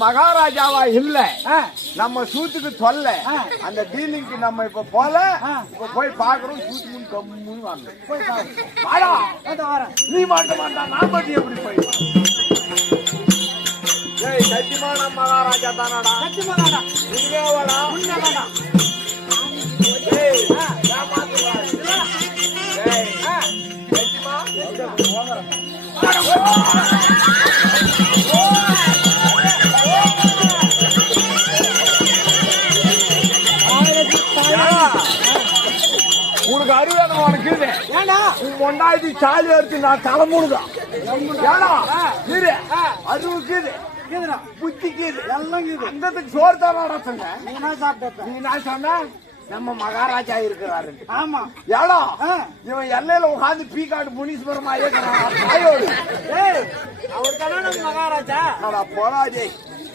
மகாராஜாவா இல்ல நம்ம சூத்துக்கு தொல்ல அந்த டீலிங்க்கு நம்ம இப்ப போல இப்ப போய் பாக்குறோம் சூத்துக்கு கம்முன்னு வாங்க நீ மாட்ட மாட்டா நான் பத்தி எப்படி போய் சத்தியமான மகாராஜா தானடா சத்தியமாடா உண்மையாடா உண்மையாடா உனக்கு அறிவாதம் உனக்கு உண்டாயிரத்தி சாலி எடுத்து நான் தலைமுழுதான் ஏடா அதுவுக்கு புத்திக்கு எல்லாம் அங்கத்துக்கு சோறு தராடா சொன்ன நீ நான் சொன்ன நம்ம மகாராஜா இருக்கிறாரு ஆமா ஏடா இவன் எல்லையில உட்காந்து பீக்காடு முனீஸ்வரமா இருக்கிறான் அவர் தானே மகாராஜா போராஜே